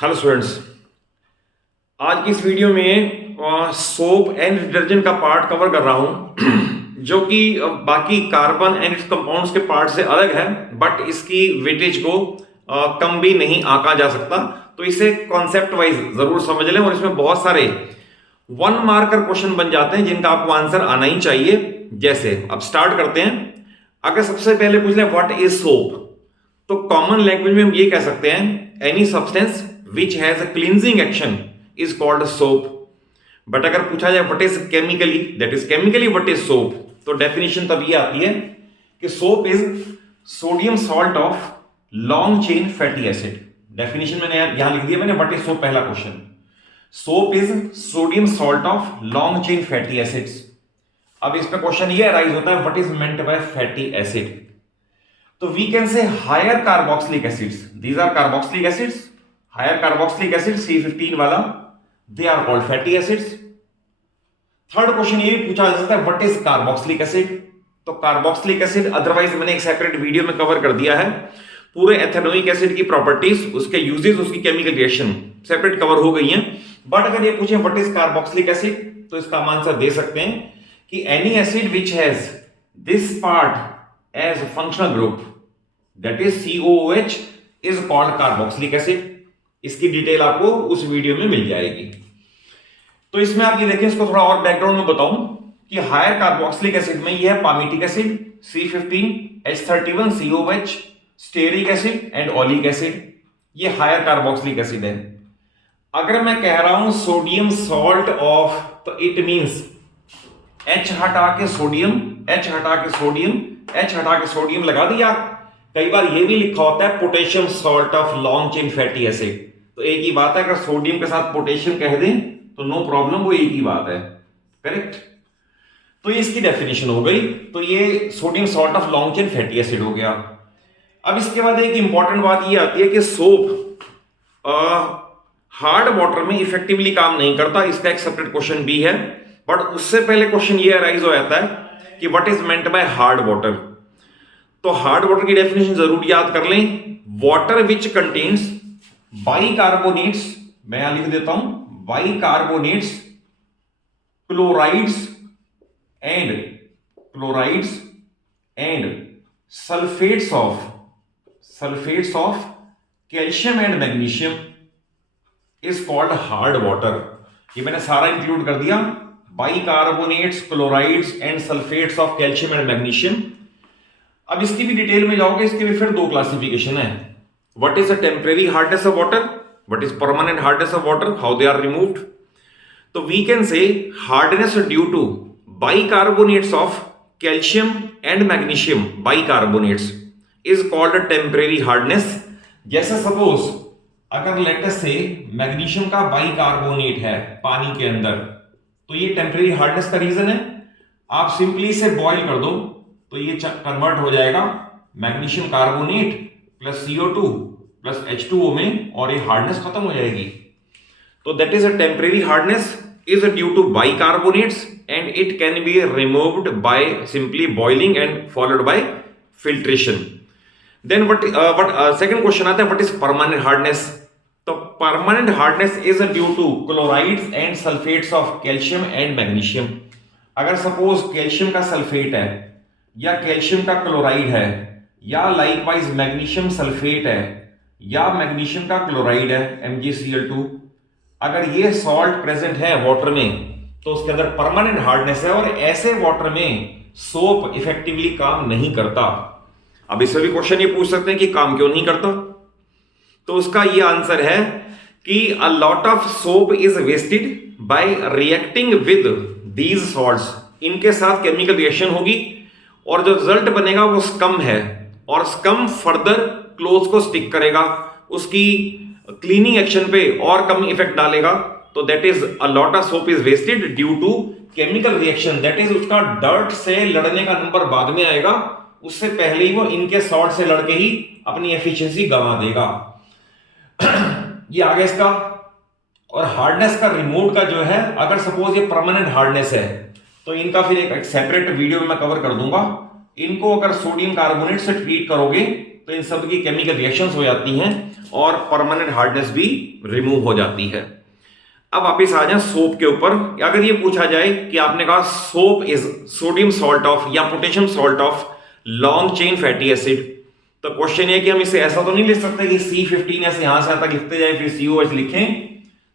Hello students, आज की इस वीडियो में सोप एंड डिटर्जेंट का पार्ट कवर कर रहा हूं जो कि बाकी कार्बन एंड इट्स कंपाउंड्स के पार्ट से अलग है, बट इसकी वेटेज को कम भी नहीं आंका जा सकता। तो इसे कॉन्सेप्ट वाइज जरूर समझ लें और इसमें बहुत सारे 1 मार्कर क्वेश्चन बन जाते हैं जिनका आपको आंसर आना ही चाहिए। जैसे अब स्टार्ट करते हैं। अगर सबसे पहले पूछ ले व्हाट इज सोप, तो कॉमन लैंग्वेज में हम ये कह सकते हैं any substance which has a cleansing action is called soap. But अगर पूछा जाए what is chemically, that is chemically what is soap, तो डेफिनेशन तब ये आती है कि soap is sodium salt of long chain fatty acid. Definition मैंने यहां लिख दिया मैंने, व्हाट इज सोप पहला question. Soap is sodium salt of long chain fatty acids. अब इसमें क्वेश्चन ये अराइज होता है what is meant by fatty acid. तो we can say higher carboxylic acids, these are carboxylic acids, higher carboxylic acid C15 वाला, they are called fatty acids. Third question ये भी पूछा जा सकता है व्हाट इज कार्बोक्सिलिक एसिड। तो carboxylic acid otherwise मैंने एक सेपरेट वीडियो में कवर कर दिया है, पूरे एथेनोइक एसिड की प्रॉपर्टीज, उसके यूजेस, उसकी केमिकल रिएक्शन सेपरेट कवर हो गई हैं। बट अगर ये पूछे व्हाट इज कार्बोक्सिलिक एसिड, तो इसका हम आंसर दे सकते हैं कि any acid which has this part as functional group, that is COOH, is called carboxylic acid. इसकी डिटेल आपको उस वीडियो में मिल जाएगी। तो इसमें आप ये देखें, इसको थोड़ा और बैकग्राउंड में बताऊं कि हायर कार्बोक्सिलिक एसिड में यह है palmitic acid C15, H31, COH, stearic acid and oleic acid, ये हायर कार्बोक्सिलिक एसिड है। अगर मैं कह रहा हूं सोडियम सॉल्ट ऑफ, तो इट मींस H हटा के सोडियम, H हटा के सोडियम, H हटा के सोडियम लगा दिया। कई बार ये भी लिखा होता है potassium salt of long chain fatty acid, तो एक ही बात है, अगर सोडियम के साथ पोटेशियम कह दें तो नो प्रॉब्लम, वो एक ही बात है, करेक्ट। तो ये इसकी डेफिनेशन हो गई। तो ये sodium salt of long chain fatty acid हो गया। अब इसके बाद एक इंपॉर्टेंट बात ये आती है कि सोप हार्ड वाटर में इफेक्टिवली काम नहीं करता, इसका एक सेपरेट क्वेश्चन भी है। बट उससे पहले क्वेश्चन ये अराइज हो जाता है कि what is meant bye hard water. तो हार्ड वाटर की डेफिनेशन जरूर याद कर लें, वाटर विच कंटेन्स बाइकार्बोनेट्स, मैं यहां लिख देता हूं, bicarbonates, chlorides and sulphates of calcium and magnesium is called hard water. ये मैंने सारा इंक्लूड कर दिया, bicarbonates, chlorides and sulphates of calcium and magnesium. अब इसकी भी डिटेल में जाओगे, इसके भी फिर दो क्लासिफिकेशन है। What is a temporary hardness of water, what is permanent hardness of water, how they are removed. तो we can say hardness due to bicarbonates of calcium and magnesium, bicarbonates is called temporary hardness. जैसे suppose अगर let us say magnesium का bicarbonate है पानी के अंदर, तो ये टेम्परेरी हार्डनेस का रीजन है। आप सिंपली इसे बॉइल कर दो तो ये कन्वर्ट हो जाएगा magnesium carbonate plus CO2 plus H2O में, और ये हार्डनेस खत्म हो जाएगी। तो that is a temporary hardness is due to bicarbonates and it can be removed by simply boiling and followed by filtration. Then what second question आता है what is permanent hardness. तो permanent hardness is due to chlorides and sulphates of calcium and magnesium. अगर suppose calcium का sulphate है या calcium का chloride है या लाइकवाइज मैग्नीशियम सल्फेट है या मैग्नीशियम का क्लोराइड है MgCl2, अगर ये सॉल्ट प्रेजेंट है वाटर में तो उसके अंदर परमानेंट हार्डनेस है, और ऐसे वाटर में सोप इफेक्टिवली काम नहीं करता। अब इसमें भी क्वेश्चन ये पूछ सकते हैं कि काम क्यों नहीं करता, तो उसका ये आंसर है कि a lot of soap is wasted by reacting with these salts. इनके साथ केमिकल रिएक्शन होगी और जो रिजल्ट बनेगा वो स्कम है, और स्कम फर्दर क्लोथ को स्टिक करेगा, उसकी क्लीनिंग एक्शन पे और कम इफेक्ट डालेगा। तो that is a lot of soap is wasted due to chemical reaction. That is उसका डर्ट से लड़ने का नंबर बाद में आएगा, उससे पहले ही वो इनके सॉल्ट से लड़के ही अपनी एफिशिएंसी गंवा देगा। ये आगे इसका, और हार्डनेस का रिमूव का जो है, अगर सपोज ये परमानेंट हार्डनेस है तो इनका फिर एक सेपरेट वीडियो में मैं कवर कर दूंगा। इनको अगर सोडियम कार्बोनेट से ट्रीट करोगे तो इन सब की केमिकल रिएक्शंस हो जाती हैं और परमानेंट हार्डनेस भी रिमूव हो जाती है। अब वापिस आ जाए सोप के ऊपर। अगर ये पूछा जाए कि आपने कहा soap is sodium salt of या potassium salt of long chain fatty acid, तो क्वेश्चन ये कि हम इसे ऐसा तो नहीं लिख सकते कि C15 ऐसे यहां से तक लिखते जाए फिर COH लिखें।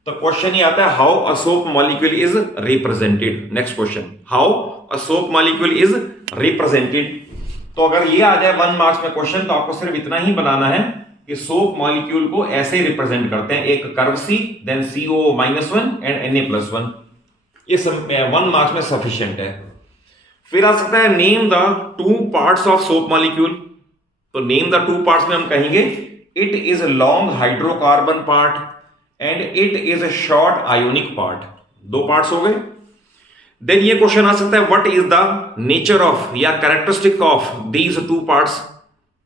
तो क्वेश्चन ये आता है how a soap molecule is represented. Next question, how a soap molecule is represented. तो अगर ये आ जाए 1 मार्क्स में क्वेश्चन, तो आपको सिर्फ इतना ही बनाना है कि सोप मॉलिक्यूल को ऐसे रिप्रेजेंट करते हैं, एक curve C, then CO-1 and Na+1। ये सब 1 मार्क्स में सफिशिएंट है। फिर आ सकता है name the 2 parts of soap molecule. तो नेम द 2 पार्ट्स में हम कहेंगे it is long hydrocarbon part and it is a short ionic part. 2 parts हो गए। देन ये क्वेश्चन आ सकता है what is the nature of या कैरेक्टरिस्टिक ऑफ दीज 2 पार्ट्स।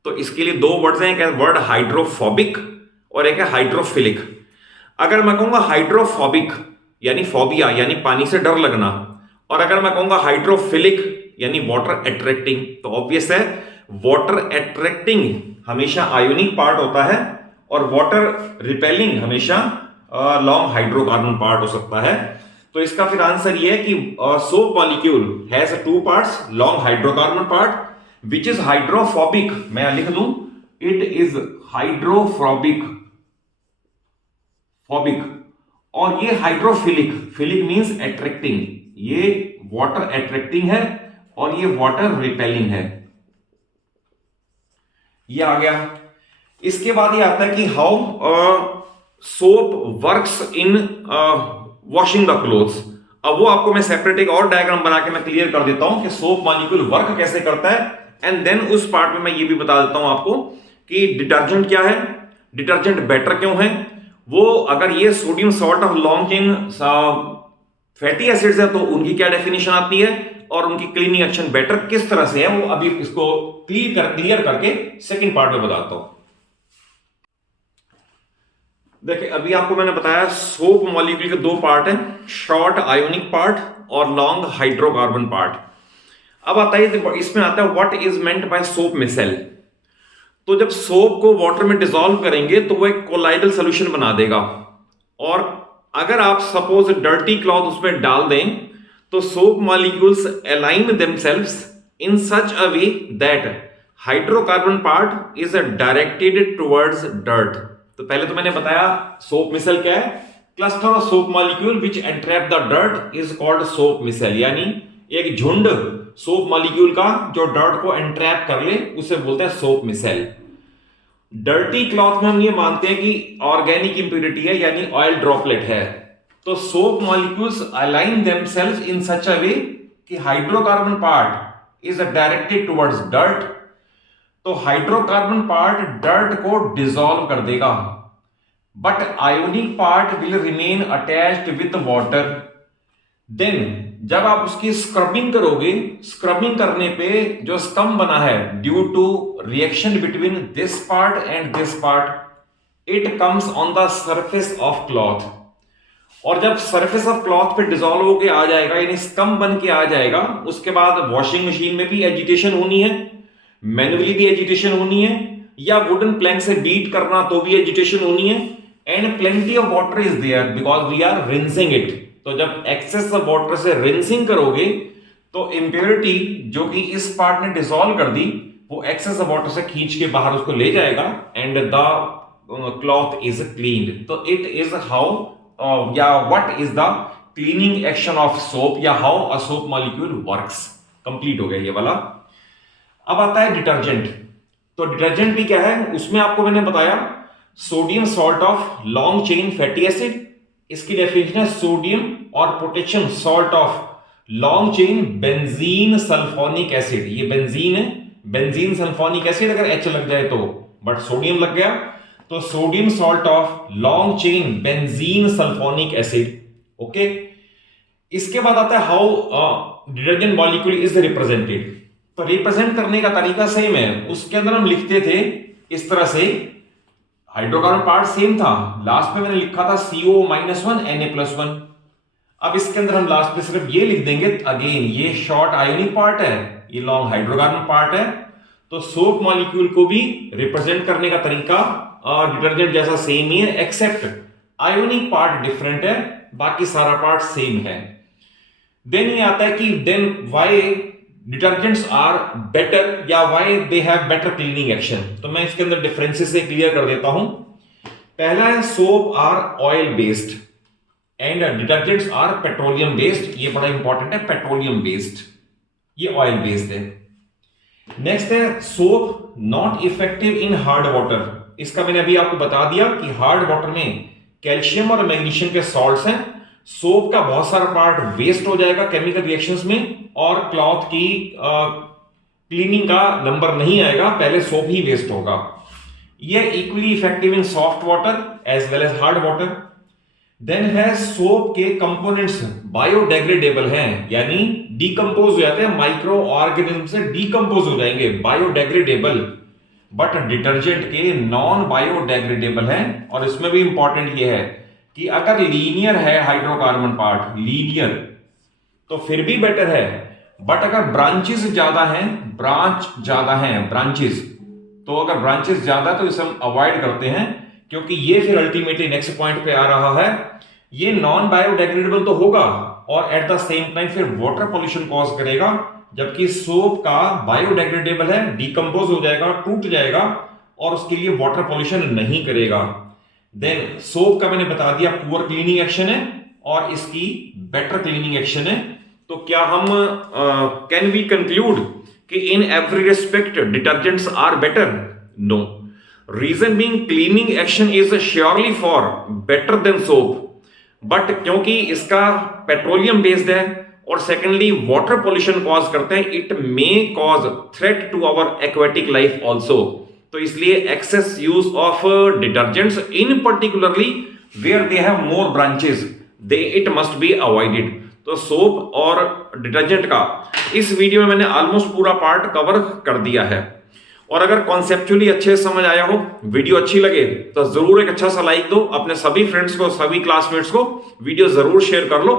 तो इसके लिए 2 वर्ड्स हैं, एक है वर्ड हाइड्रोफोबिक और एक है हाइड्रोफिलिक। अगर मैं कहूंगा हाइड्रोफोबिक यानी फोबिया यानी पानी से डर लगना, और अगर मैं कहूंगा हाइड्रोफिलिक यानी वाटर अट्रैक्टिंग, तो ऑब्वियस है वाटर अट्रैक्टिंग हमेशा आयोनिक पार्ट होता है और वाटर रिपेलिंग हमेशा लॉन्ग हाइड्रोकार्बन पार्ट हो सकता है। तो इसका फिर आंसर ये है कि soap molecule has 2 parts, long hydrocarbon part which is hydrophobic, मैं लिख दूं इट इज हाइड्रोफोबिक और ये हाइड्रोफिलिक, फिलिक मींस अट्रैक्टिंग, ये वाटर अट्रैक्टिंग है और ये वाटर रिपेलिंग है। ये आ गया। इसके बाद ये आता है कि how soap works in washing the clothes. अब वो आपको मैं सेपरेट एक और डायग्राम बना के मैं क्लियर कर देता हूं कि सोप मॉलिक्यूल वर्क कैसे करता है, एंड देन उस पार्ट में मैं ये भी बता देता हूं आपको कि डिटर्जेंट क्या है, डिटर्जेंट बेटर क्यों है। वो अगर ये sodium salt of long chain fatty acids है तो उनकी क्या डेफिनेशन आती है और उनकी क्लीनिंग एक्शन बेटर किस तरह से है, वो अभी इसको क्लियर करके सेकंड पार्ट में बताता हूं। देखिए अभी आपको मैंने बताया सोप मॉलिक्यूल के 2 पार्ट हैं, शॉर्ट आयोनिक पार्ट और लॉन्ग हाइड्रोकार्बन पार्ट। अब आता है इसमें आता है what is meant by soap micelle. तो जब सोप को वाटर में डिसॉल्व करेंगे तो वो एक कोलाइडल सोल्यूशन बना देगा, और अगर आप सपोज डर्टी क्लॉथ उसमें डाल दें तो soap molecules align themselves in such a way that hydrocarbon part is directed towards dirt. तो पहले तो मैंने बताया सोप मिसेल क्या है, cluster of soap molecule which entrap the dirt is called soap micelle, यानी एक झुंड सोप मॉलिक्यूल का जो डर्ट को एंट्रैप कर ले उसे बोलते हैं सोप मिसेल। डर्टी क्लॉथ में हम ये मानते हैं कि ऑर्गेनिक इंप्यूरिटी है यानी ऑयल ड्रॉपलेट है, तो soap molecules align themselves in such a way कि hydrocarbon part is directed towards dirt, तो हाइड्रोकार्बन पार्ट डर्ट को डिसॉल्व कर देगा, but ionic part will remain attached with water. Then जब आप उसकी स्क्रबिंग करोगे, स्क्रबिंग करने पे जो स्कम बना है due to reaction between this part and this part, it comes on the surface of cloth, और जब सरफेस ऑफ क्लॉथ पे डिसॉल्व होके आ जाएगा यानी स्कम बन के आ जाएगा, उसके बाद वॉशिंग मशीन में भी एजिटेशन होनी है, मैन्युअली भी एजिटेशन होनी है, या वुडन प्लैंक से बीट करना तो भी एजिटेशन होनी है, and plenty of water is there because we are rinsing it. तो जब एक्सेस ऑफ वाटर से रिंसिंग करोगे तो इंप्योरिटी जो कि इस पार्ट ने डिसॉल्व कर दी वो एक्सेस ऑफ वाटर से खींच के बाहर उसको ले जाएगा and the cloth is cleaned. तो इट इज हाउ या what is the cleaning action of soap या how a soap molecule works. Complete हो गया ये वाला। अब आता है डिटर्जेंट। तो डिटर्जेंट भी क्या है, उसमें आपको मैंने बताया sodium salt of long chain fatty acid, इसकी डेफिनेशन है सोडियम और potassium salt of long chain benzene sulphonic acid. ये बेंजीन है, बेंजीन सल्फोनिक एसिड, अगर H लग जाए तो, बट सोडियम लग गया तो sodium salt of long chain benzene sulphonic acid. Okay, इसके बाद आता है how detergent molecule is represented. तो रिप्रेजेंट करने का तरीका सेम है, उसके अंदर हम लिखते थे इस तरह से, हाइड्रोकार्बन पार्ट सेम था, लास्ट में मैंने लिखा था CO-1 Na+1। अब इसके अंदर हम लास्ट में सिर्फ ये लिख देंगे, अगेन ये शॉर्ट आयोनिक पार्ट है, ये लॉन्ग हाइड्रोकार्बन पार्ट है। तो सोप मॉलिक्यूल को भी रिप्रेजेंट करने का तरीका डिटर्जेंट जैसा सेम ही है, एक्सेप्ट आयोनिक पार्ट डिफरेंट है, बाकी सारा पार्ट सेम है। देन ये आता है कि then why detergents are better या why they have better cleaning action. तो मैं इसके अंदर डिफरेंसेस से क्लियर कर देता हूं। पहला है soap are oil based and detergents are petroleum based. ये बड़ा इंपॉर्टेंट है, पेट्रोलियम बेस्ड, ये ऑयल बेस्ड है। नेक्स्ट है soap not effective in hard water. इसका मैंने अभी आपको बता दिया कि हार्ड वाटर में कैल्शियम और मैग्नीशियम के सॉल्ट्स हैं, सोप का बहुत सारा पार्ट वेस्ट हो जाएगा केमिकल रिएक्शंस में, और क्लॉथ की क्लीनिंग का नंबर नहीं आएगा, पहले सोप ही वेस्ट होगा। यह equally effective in soft water as well as hard water. Then है सोप के कंपोनेंट्स बायोडेग्रेडेबल हैं, यानी डीकंपोज हो जाते हैं, माइक्रो ऑर्गेनिज्म से डीकंपोज हो जाएंगे, बायोडेग्रेडेबल। बट डिटर्जेंट के नॉन बायोडेग्रेडेबल हैं, और इसमें भी इंपॉर्टेंट ये है कि अगर लीनियर है हाइड्रोकार्बन पार्ट, लीनियर, तो फिर भी बेटर है। बट अगर ब्रांचेस ज्यादा हैं, ब्रांचेस, तो अगर ब्रांचेस ज्यादा तो इसे हम अवॉइड करते हैं, क्योंकि ये फिर अल्टीमेटली नेक्स्ट पॉइंट पे आ रहा है, ये नॉन बायोडेग्रेडेबल तो होगा और एट द सेम टाइम फिर वाटर पॉल्यूशन कॉज करेगा, जबकि सोप का बायोडेग्रेडेबल है, डीकंपोज हो जाएगा, टूट जाएगा, और उसके लिए वाटर पॉल्यूशन नहीं करेगा। देन सोप का मैंने बता दिया पुअर क्लीनिंग एक्शन है और इसकी बेटर क्लीनिंग एक्शन है। तो क्या हम कैन वी कंक्लूड कि in every respect detergents are better? No. Reason being cleaning action is surely for better than soap, but क्योंकि इसका पेट्रोलियम बेस्ड है और सेकेंडली वाटर पॉल्यूशन कॉज करते हैं, it may cause threat to our aquatic life also. तो इसलिए excess use of detergents in particularly where they have more branches, they it must be avoided. तो soap और detergent का इस video में मैंने ऑलमोस्ट पूरा पार्ट कवर कर दिया है। और अगर कॉन्सेप्चुअली अच्छे से समझ आया हो, वीडियो अच्छी लगे, तो जरूर एक अच्छा सा लाइक दो, अपने सभी फ्रेंड्स को, सभी क्लासमेट्स को वीडियो जरूर शेयर कर लो,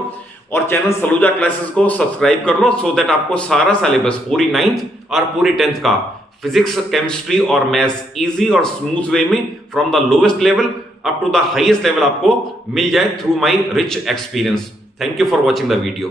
और चैनल सलूजा क्लासेस को सब्सक्राइब कर लो, सो दैट आपको सारा सिलेबस पूरी 9th और पूरी 10th का फिजिक्स, केमिस्ट्री और मैथ्स इजी और स्मूथ वे में from the lowest level up to the highest level आपको मिल जाए through my rich experience. Thank you for watching the video.